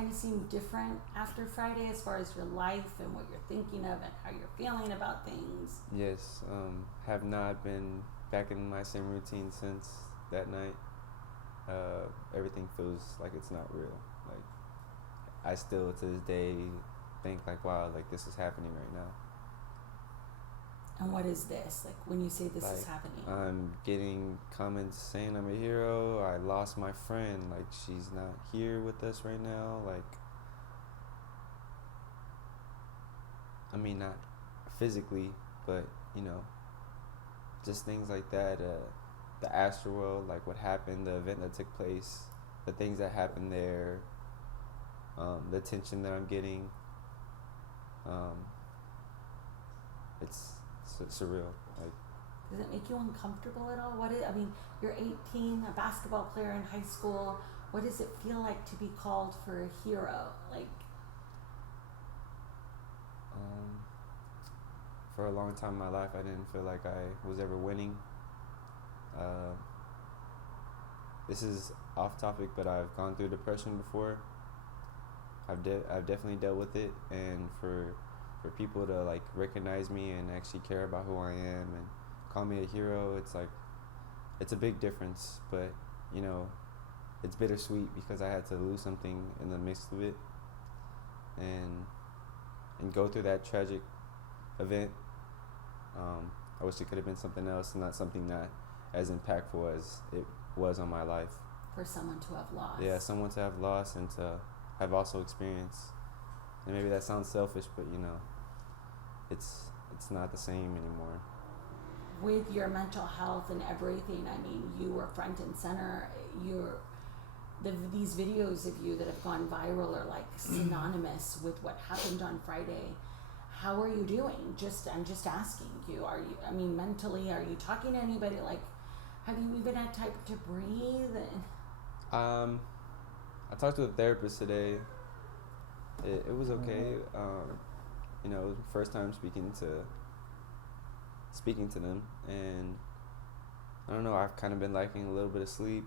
kind of seem different after Friday as far as your life and what you're thinking of and how you're feeling about things? Yes, have not been back in my same routine since that night. Everything feels like it's not real. Like, I still to this day think like, wow, like this is happening right now. And what is this? Like when you say this Like, is happening? I'm getting comments saying I'm a hero. I lost my friend. Like, she's not here with us right now. Like, I mean, not physically, but, you know, just things like that. The Astroworld, like what happened, the event that took place, the things that happened there, the attention that I'm getting. It's surreal. Like, Does it make you uncomfortable at all? I mean, you're 18, a basketball player in high school. What does it feel like to be called for a hero? Like, for a long time in my life, I didn't feel like I was ever winning. This is off topic, but I've gone through depression before. I've definitely dealt with it, and for people to like recognize me and actually care about who I am and call me a hero, it's like, it's a big difference. But, you know, it's bittersweet because I had to lose something in the midst of it, and go through that tragic event. I wish it could have been something else, and not something that as impactful as it was on my life. for someone to have lost. Yeah, someone to have lost and to have also experienced. And maybe that sounds selfish, but, you know, it's not the same anymore. With your mental health and everything, I mean, you were front and center. These videos of you that have gone viral are like synonymous with what happened on Friday. How are you doing? I'm just asking you. Mentally, are you talking to anybody? Like, have you even had time to breathe? I talked to a therapist today. It was okay. You know, first time speaking to them, and I don't know, I've kind of been lacking a little bit of sleep.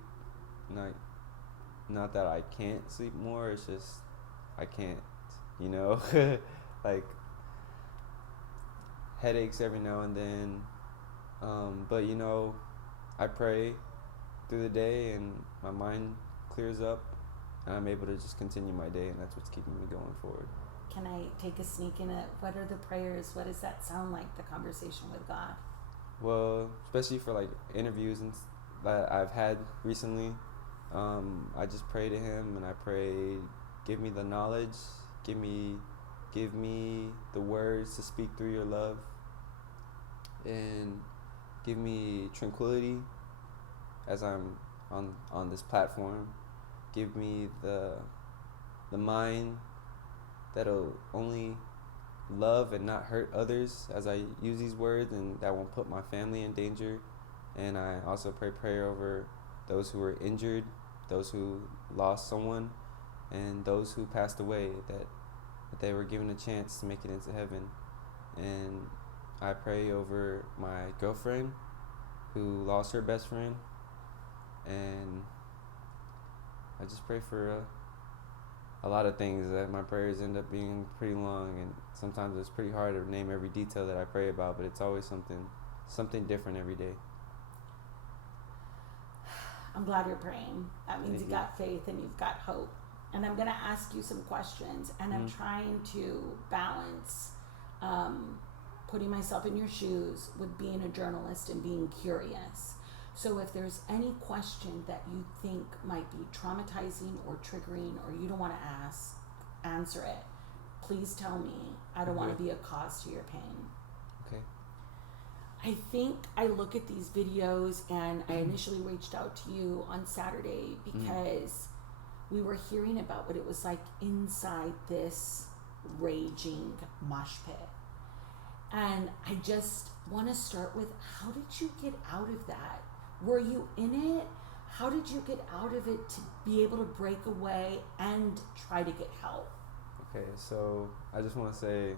Not that I can't sleep more, it's just I can't, you know. Like, headaches every now and then, but, you know, I pray through the day and my mind clears up and I'm able to just continue my day, and that's what's keeping me going forward. Can I take a sneak in it? What are the prayers? What does that sound like, the conversation with God? Well, especially for like interviews that I've had recently, I just pray to Him, and I pray, give me the knowledge, give me the words to speak through your love, and give me tranquility as I'm on this platform. Give me the mind that'll only love and not hurt others as I use these words, and that won't put my family in danger. And I also pray prayer over those who were injured, those who lost someone, and those who passed away, that they were given a chance to make it into heaven. And I pray over my girlfriend who lost her best friend, and I just pray for a lot of things. That my prayers end up being pretty long, and sometimes it's pretty hard to name every detail that I pray about, but it's always something different every day. I'm glad you're praying. That means you got faith and you've got hope. And I'm going to ask you some questions, and I'm trying to balance putting myself in your shoes with being a journalist and being curious. So if there's any question that you think might be traumatizing or triggering, or you don't want to answer it, please tell me. I don't want to be a cause to your pain. Okay. I think I look at these videos, and I initially reached out to you on Saturday because we were hearing about what it was like inside this raging mosh pit. And I just want to start with, how did you get out of that? Were you in it? How did you get out of it to be able to break away and try to get help? Okay, so I just want to say, it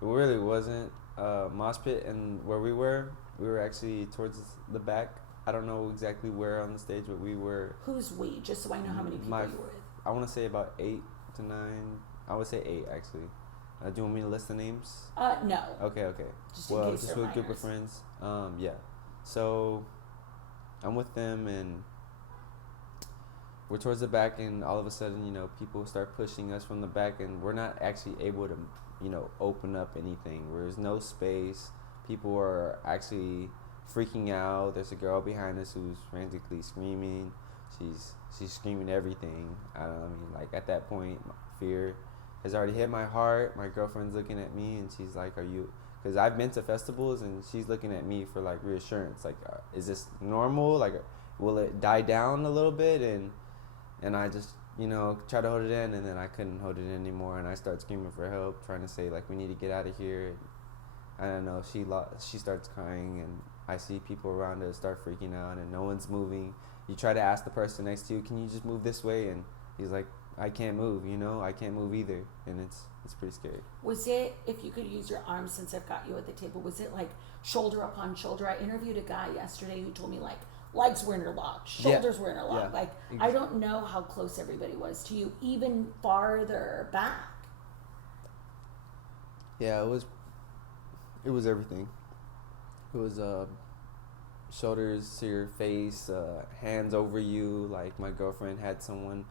really wasn't a mosh pit, and where we were actually towards the back. I don't know exactly where on the stage, but we were. Who's we? Just so I know how many people you were with. I want to say about 8 to 9. I would say 8 actually. Do you want me to list the names? No. Okay. Just in case just they're with a group of minors. friends. Yeah. So I'm with them, and we're towards the back, and all of a sudden, people start pushing us from the back, and we're not actually able to, open up anything. There's no space. People are actually freaking out. There's a girl behind us who's frantically screaming. She's screaming everything. I mean, like at that point, fear has already hit my heart. My girlfriend's looking at me, and she's like, "Are you?" Because I've been to festivals, and she's looking at me for like reassurance. Like, is this normal? Like, will it die down a little bit? And I just try to hold it in, and then I couldn't hold it in anymore, and I start screaming for help, trying to say like, we need to get out of here. I don't know. She starts crying, and I see people around us start freaking out, and no one's moving. You try to ask the person next to you, can you just move this way? And he's like, I can't move, I can't move either. And it's pretty scary. Was it, if you could use your arms since I've got you at the table, was it like shoulder upon shoulder? I interviewed a guy yesterday who told me like legs were interlocked, shoulders were interlocked. Yeah. Like, I don't know how close everybody was to you, even farther back. Yeah, it was everything. It was shoulders to your face, hands over you. Like my girlfriend had someone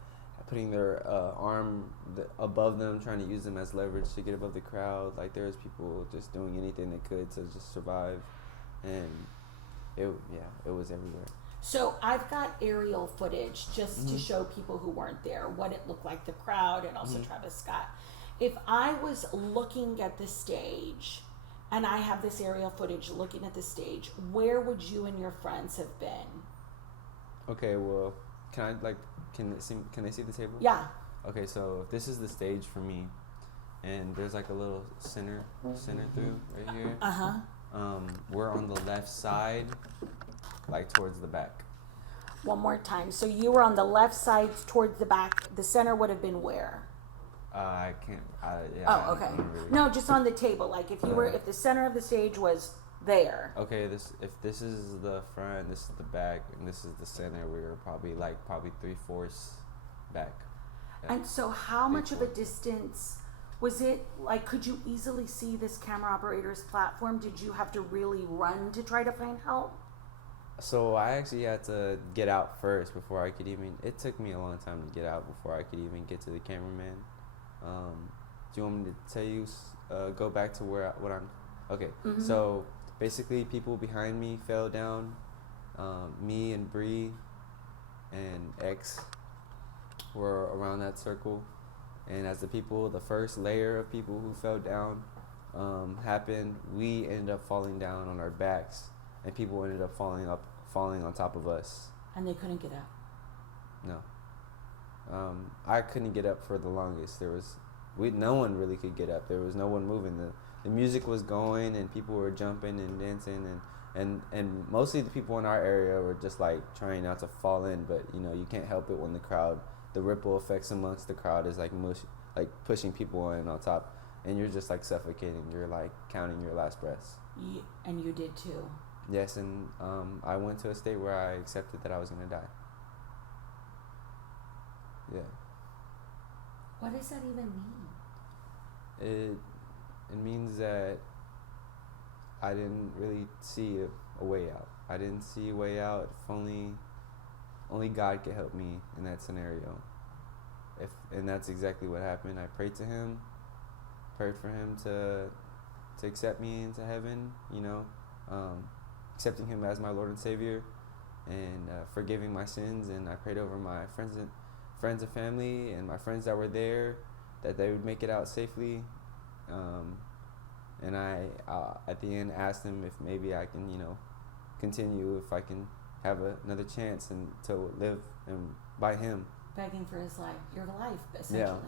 putting their arm above them, trying to use them as leverage to get above the crowd. Like there was people just doing anything they could to just survive, and it was everywhere. So I've got aerial footage just to show people who weren't there what it looked like, the crowd, and also Travis Scott. If I was looking at the stage and I have this aerial footage looking at the stage, where would you and your friends have been? Okay, well, can they see the table? Yeah. Okay, so this is the stage for me, and there's like a little center through right here. We're on the left side, like towards the back. One more time. So you were on the left side towards the back. The center would have been where? I can't. Oh, okay. No, just on the table. Like if you were, if the center of the stage was there. Okay, if this is the front, this is the back, and this is the center, we were probably 3/4 back. Yeah. And so how much of a distance was it? Like, could you easily see this camera operator's platform? Did you have to really run to try to find help? So I actually had to get out first before I could even. It took me a long time to get out before I could even get to the cameraman. Do you want me to tell you? Go back to what I'm. Okay. So basically, people behind me fell down. Me and Bree and X were around that circle, and as the first layer of people who fell down happened, we ended up falling down on our backs, and people ended up falling on top of us. And they couldn't get up. No. I couldn't get up for the longest. No one really could get up. There was no one moving. The music was going, and people were jumping and dancing, and mostly the people in our area were just like trying not to fall in, but you can't help it when the ripple effects amongst the crowd is like pushing people in on top, and you're just like suffocating. You're like counting your last breaths. And you did too. Yes, and I went to a state where I accepted that I was gonna die. Yeah. What does that even mean? It means that I didn't really see a way out. I didn't see a way out. If only God could help me in that scenario. And that's exactly what happened. I prayed to Him, prayed for Him to accept me into heaven. Accepting Him as my Lord and Savior, and forgiving my sins. And I prayed over my friends and family and my friends that were there, that they would make it out safely. And I at the end asked Him if maybe I can continue, if I can have another chance and to live and by Him. Begging for your life, essentially.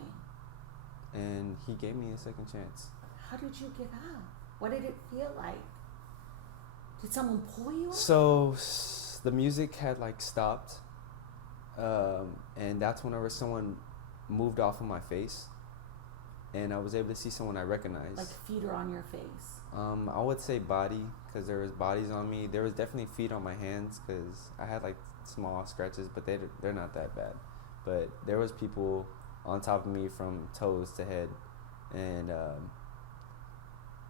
Yeah. And He gave me a second chance. How did you get out? What did it feel like? Did someone pull you out? So the music had stopped, and that's whenever someone moved off of my face, and I was able to see someone I recognized. Like feet are on your face? I would say body, because there was bodies on me. There was definitely feet on my hands, because I had small scratches, but they're not that bad. But there was people on top of me from toes to head, and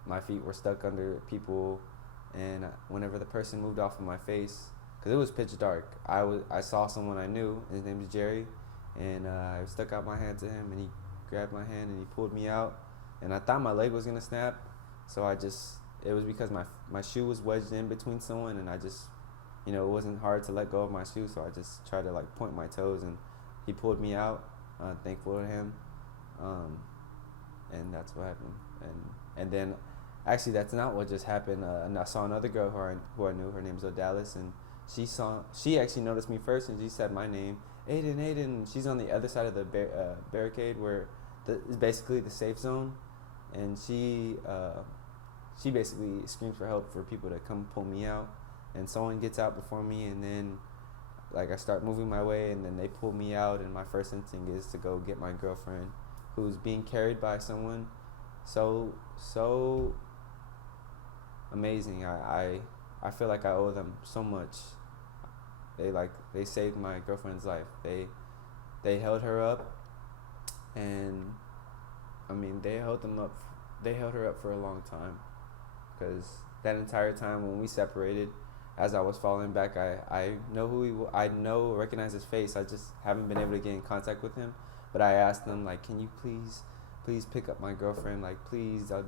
my feet were stuck under people. And whenever the person moved off of my face, because it was pitch dark, I saw someone I knew. His name is Jerry, and I stuck out my hand to him, and he grabbed my hand and he pulled me out. And I thought my leg was gonna snap, so it was because my shoe was wedged in between someone, and I just, it wasn't hard to let go of my shoe, so I just tried to like point my toes, and he pulled me out. Thankful to him, and that's what happened. And then, actually, that's not what just happened. And I saw another girl who I knew. Her name's Odalis, and she actually noticed me first, and she said my name, Ayden. She's on the other side of the barricade where is basically the safe zone, and she basically screams for help for people to come pull me out, and someone gets out before me, and then like I start moving my way, and then they pull me out, and my first instinct is to go get my girlfriend, who's being carried by someone so amazing. I feel like I owe them so much. They saved my girlfriend's life. They held her up, and I mean they held her up for a long time, because that entire time when we separated, as I was falling back, I know recognize his face. I just haven't been able to get in contact with him. But I asked him, like, can you please pick up my girlfriend, like, please, and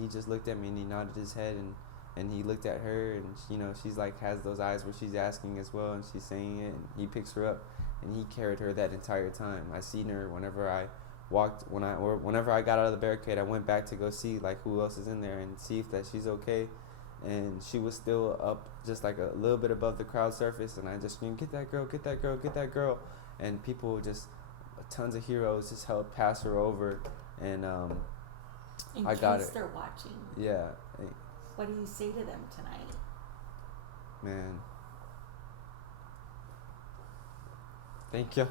he just looked at me and he nodded his head, and he looked at her, and she's like has those eyes where she's asking as well, and she's saying it, and he picks her up, and he carried her that entire time. I seen her whenever I whenever I got out of the barricade, I went back to go see like who else is in there and see if that she's okay. And she was still up just like a little bit above the crowd surface, and I just screamed, get that girl, get that girl, get that girl. And people just, tons of heroes just helped pass her over, and I got it. They're watching. Yeah. What do you say to them tonight? Man. Thank you.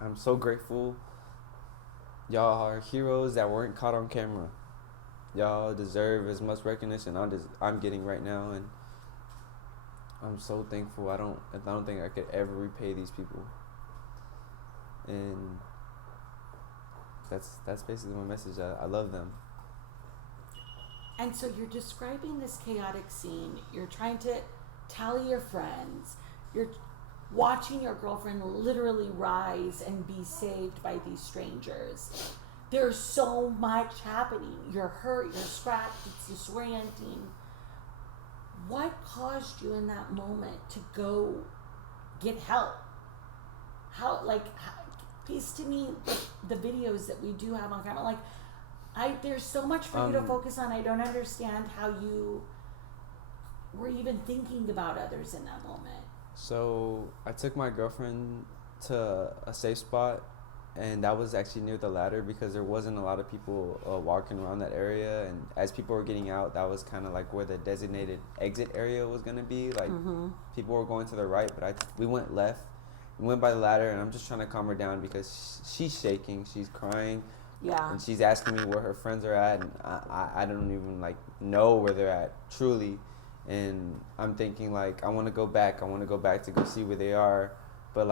I'm so grateful. Y'all are heroes that weren't caught on camera. Y'all deserve as much recognition I'm getting right now, and I'm so thankful. I don't think I could ever repay these people, and that's basically my message. I love them. And so you're describing this chaotic scene. You're trying to tally your friends. You're watching your girlfriend literally rise and be saved by these strangers. There's so much happening. You're hurt, you're scratched, it's disorienting. What caused you in that moment to go get help? Piece to me the videos that we do have on camera. There's so much for you to focus on. I don't understand how you were even thinking about others in that moment. So I took my girlfriend to a safe spot, and that was actually near the ladder because there wasn't a lot of people walking around that area. And as people were getting out, that was kind of like where the designated exit area was going to be. People were going to the right, but we went left. We went by the ladder, and I'm just trying to calm her down because she's shaking, she's crying. Yeah. And she's asking me where her friends are at, and I don't even know where they're at truly. And I'm thinking I want to go back to go see where they are, but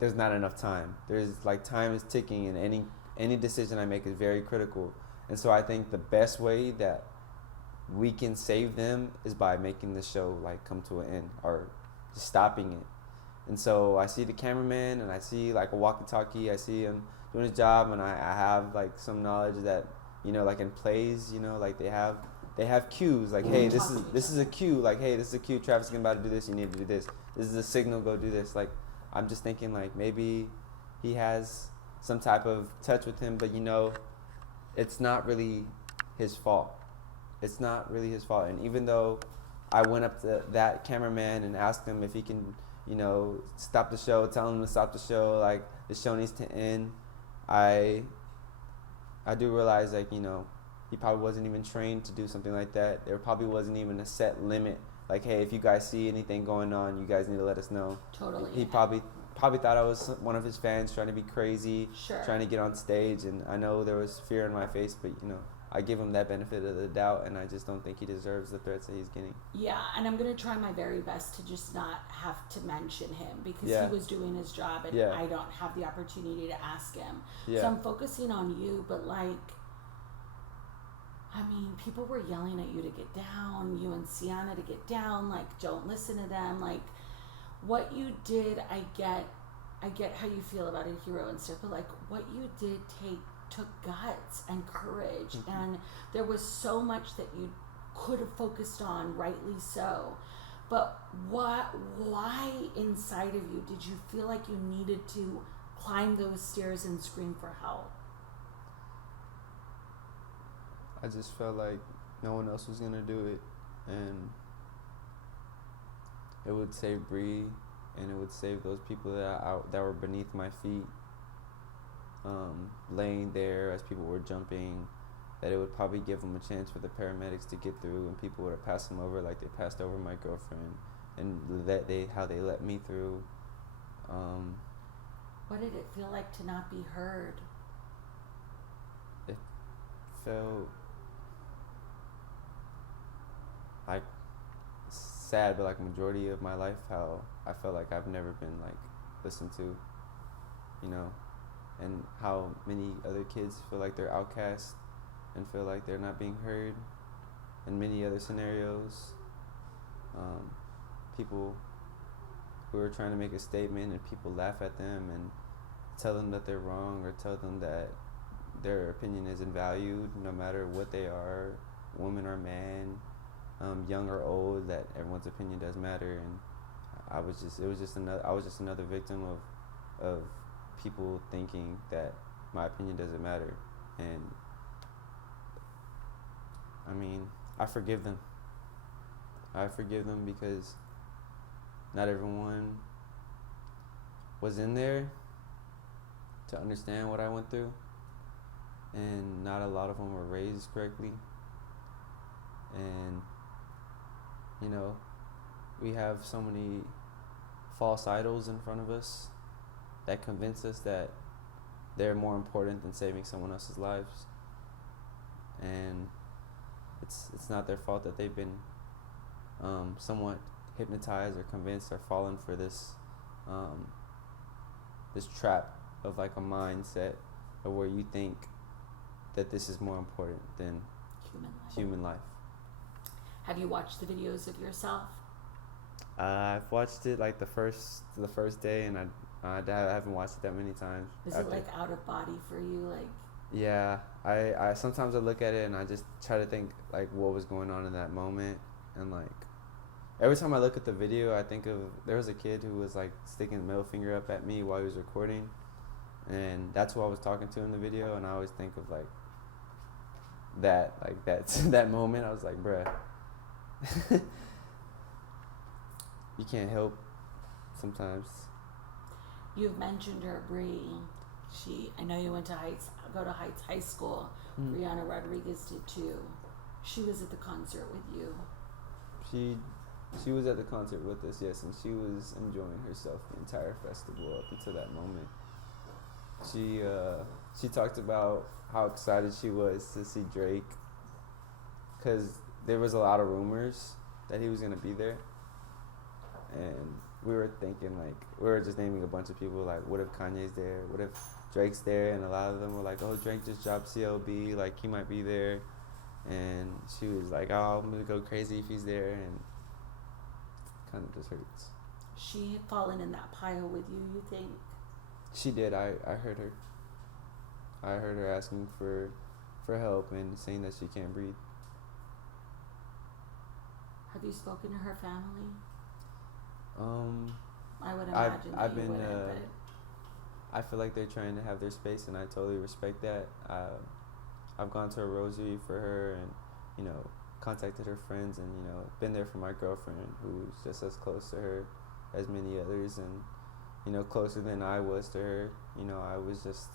there's not enough time. There's time is ticking, and any decision I make is very critical. And so I think the best way that we can save them is by making the show come to an end, or just stopping it. And so I see the cameraman, and I see a walkie-talkie. I see him doing his job, and I have some knowledge that in plays, they have cues hey, this is a cue, hey, this is a cue, traffic's about to do this, you need to do this is a signal, go do this. I'm just thinking maybe he has some type of touch with him, but it's not really his fault. And even though I went up to that cameraman and asked him if he can stop the show, tell him to stop the show, the show needs to end, I do realize he probably wasn't even trained to do something like that. There probably wasn't even a set limit. Hey, if you guys see anything going on, you guys need to let us know. Totally. He probably thought I was one of his fans trying to be crazy, sure, trying to get on stage. And I know there was fear in my face, but I give him that benefit of the doubt, and I just don't think he deserves the threats that he's getting. Yeah, and I'm going to try my very best to just not have to mention him because Yeah. he was doing his job and Yeah. I don't have the opportunity to ask him. Yeah. So I'm focusing on you, but like, I mean, people were yelling at you to get down, you and Sienna to get down, like, don't listen to them. Like, what you did, I get how you feel about a hero and stuff, but like, what you did took guts and courage, Mm-hmm. and there was so much that you could have focused on, rightly so. But why inside of you did you feel like you needed to climb those stairs and scream for help? I just felt like no one else was gonna do it, and it would save Bree, and it would save those people that were beneath my feet, laying there as people were jumping. That it would probably give them a chance for the paramedics to get through, and people would have passed them over like they passed over my girlfriend, and how they let me through. What did it feel like to not be heard? It felt like sad, but like majority of my life, how I felt like I've never been like listened to, you know, and how many other kids feel like they're outcast and feel like they're not being heard, in many other scenarios. People who are trying to make a statement and people laugh at them and tell them that they're wrong, or tell them that their opinion isn't valued no matter what they are, woman or man, young or old, that everyone's opinion does matter. And I was just another victim of people thinking that my opinion doesn't matter. And I mean, I forgive them because not everyone was in there to understand what I went through, and not a lot of them were raised correctly. And you know, we have so many false idols in front of us that convince us that they're more important than saving someone else's lives. And it's not their fault that they've been somewhat hypnotized or convinced or fallen for this this trap of like a mindset of where you think that this is more important than human life. Have you watched the videos of yourself? I've watched it like the first day, and I haven't watched it that many times. Is it like out of body for you? Like, yeah, I sometimes I look at it and I just try to think like what was going on in that moment, and like every time I look at the video, I think of, there was a kid who was like sticking the middle finger up at me while he was recording, and that's who I was talking to in the video. And I always think of like that moment. I was like, bruh, you can't help sometimes. You've mentioned her, Bree. I know you went to Heights High School. Mm-hmm. Brianna Rodriguez did too. She was at the concert with you. She was at the concert with us, yes, and she was enjoying herself the entire festival up until that moment. She talked about how excited she was to see Drake, because there was a lot of rumors that he was going to be there. And we were thinking, like, we were just naming a bunch of people, like, what if Kanye's there? What if Drake's there? And a lot of them were like, oh, Drake just dropped CLB, like, he might be there. And she was like, oh, I'm going to go crazy if he's there. And it kind of just hurts. She had fallen in that pile with you think? She did. I heard her. I heard her asking for help and saying that she can't breathe. Have you spoken to her family? I would I've imagine been, you wouldn't, but I feel like they're trying to have their space, and I totally respect that. I've gone to a rosary for her, and, you know, contacted her friends, and, you know, been there for my girlfriend, who's just as close to her as many others, and, you know, closer than I was to her. You know, I was just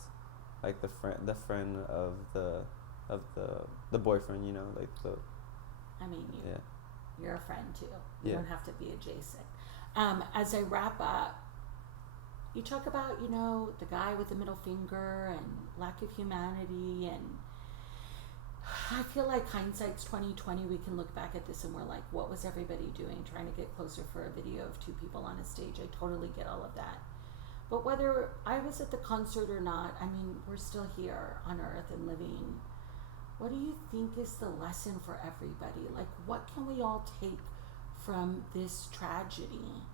like the friend of the boyfriend, you know, like the. I mean, you're a friend too. You Yeah. don't have to be adjacent. As I wrap up, you talk about, you know, the guy with the middle finger and lack of humanity, and I feel like hindsight's 2020. We can look back at this and we're like, what was everybody doing trying to get closer for a video of two people on a stage? I totally get all of that. But whether I was at the concert or not, I mean, we're still here on earth and living. What do you think is the lesson for everybody? Like, what can we all take from this tragedy?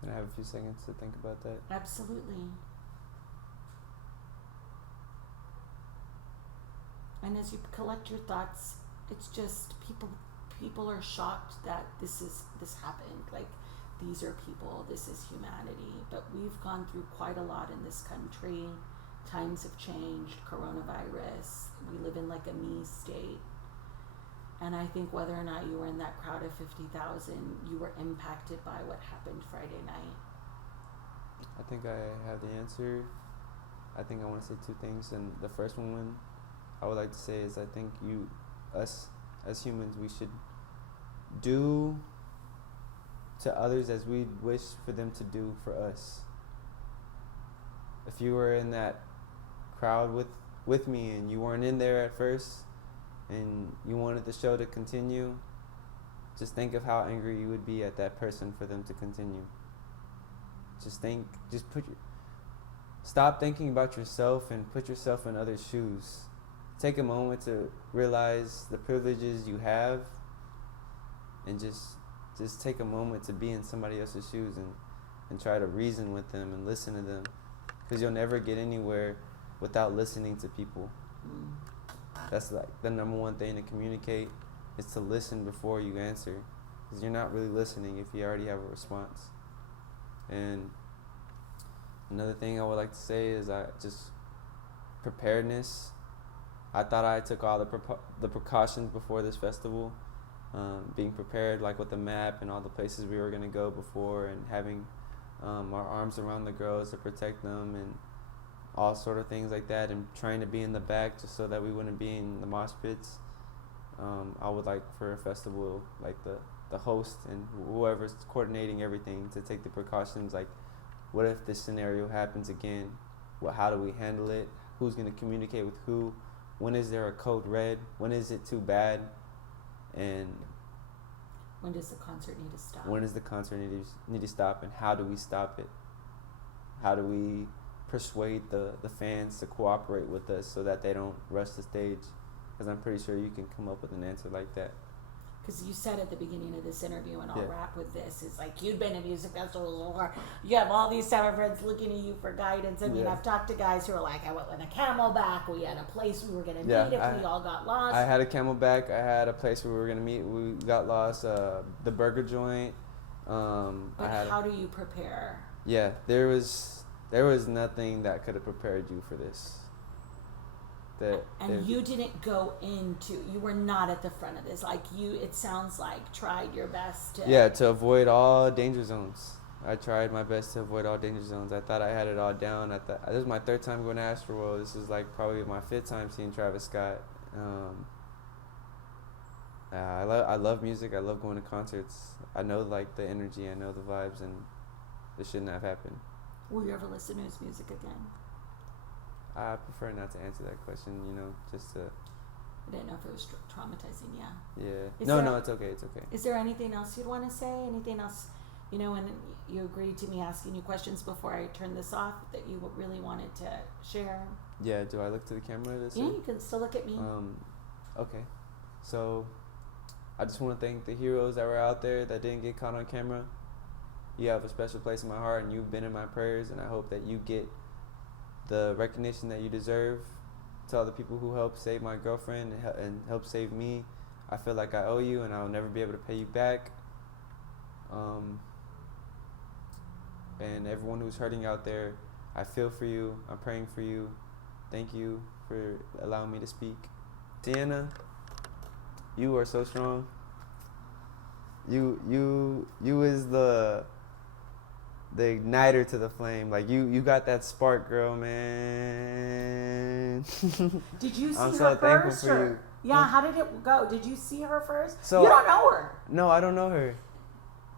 Can I have a few seconds to think about that? Absolutely. And as you collect your thoughts, it's just people are shocked that this happened. Like, these are people, this is humanity. But we've gone through quite a lot in this country. Times have changed, coronavirus. We live in like a me state. And I think whether or not you were in that crowd of 50,000, you were impacted by what happened Friday night. I think I have the answer. I think I want to say two things. And the first one I would like to say is I think us as humans, we should do to others as we wish for them to do for us. If you were in that crowd with me and you weren't in there at first and you wanted the show to continue, just think of how angry you would be at that person for them to continue. Stop thinking about yourself and put yourself in others' shoes. Take a moment to realize the privileges you have and just take a moment to be in somebody else's shoes and try to reason with them and listen to them. Because you'll never get anywhere without listening to people. That's like the number one thing to communicate is to listen before you answer. Because you're not really listening if you already have a response. And another thing I would like to say is preparedness. I thought I took all the precautions before this festival. Being prepared, like with the map and all the places we were going to go before, and having our arms around the girls to protect them and all sort of things like that, and trying to be in the back just so that we wouldn't be in the mosh pits. I would like for a festival, like the host and whoever's coordinating everything, to take the precautions, like what if this scenario happens again? How do we handle it? Who's going to communicate with who? When is there a code red? When is it too bad? And when does the concert need to stop? When does the concert need to stop, and how do we stop it? How do we persuade the fans to cooperate with us so that they don't rush the stage? Because I'm pretty sure you can come up with an answer like that. Because you said at the beginning of this interview, and I'll wrap with this, is like, you've been to music festivals before. You have all these summer friends looking at you for guidance. I mean, I've talked to guys who are like, I went with a Camelback. We had a place we were going to meet if we all got lost. I had a Camelback. I had a place where we were going to meet. We got lost. The burger joint. But how do you prepare? Yeah, there was nothing that could have prepared you for this. You didn't go you were not at the front of this. Like, it sounds like, tried your best to... Yeah, to avoid all danger zones. I tried my best to avoid all danger zones. I thought I had it all down. This was my third time going to Astroworld. This is like probably my fifth time seeing Travis Scott. I love music. I love going to concerts. I know like the energy. I know the vibes, and this shouldn't have happened. Will you ever listen to his music again? I prefer not to answer that question, just to... I didn't know if it was traumatizing, Yeah. No, it's okay, Is there anything else you'd want to say? Anything else, and you agreed to me asking you questions before I turned this off that you really wanted to share? Yeah, do I look to the camera this Yeah, you can still look at me. Okay. So, I just want to thank the heroes that were out there that didn't get caught on camera. You have a special place in my heart, and you've been in my prayers, and I hope that you get the recognition that you deserve. To all the people who helped save my girlfriend and helped save me, I feel like I owe you, and I'll never be able to pay you back. And everyone who's hurting out there, I feel for you. I'm praying for you. Thank you for allowing me to speak. Deanna, you are so strong. You is the igniter to the flame. Like, you got that spark, girl, man. Did you see I'm her so thankful first? for you. Yeah, how did it go? Did you see her first? So, you don't know her. No, I don't know her.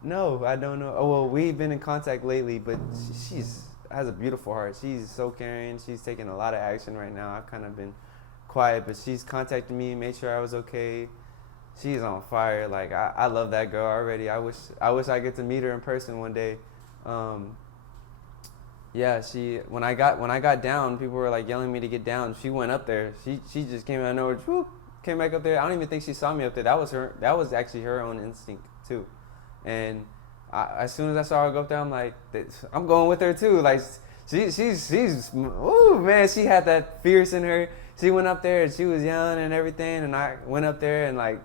No, I don't know. Oh, well, we've been in contact lately, but she's has a beautiful heart. She's so caring. She's taking a lot of action right now. I've kind of been quiet, but she's contacted me, made sure I was okay. She's on fire. Like I love that girl already. I wish I get to meet her in person one day. Yeah, when I got down, people were like yelling at me to get down. She went up there. She just came out of nowhere, whoop, came back up there. I don't even think she saw me up there. That was actually her own instinct too. And as soon as I saw her go up there, I'm like, I'm going with her too. Like she's ooh man, she had that fierce in her. She went up there and she was yelling and everything, and I went up there and like,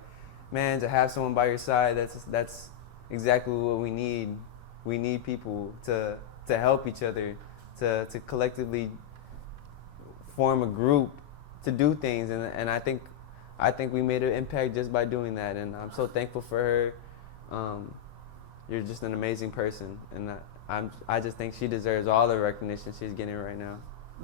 man, to have someone by your side, that's exactly what we need. We need people to help each other, to collectively form a group to do things, and I think we made an impact just by doing that, and I'm so thankful for her. You're just an amazing person, and I just think she deserves all the recognition she's getting right now.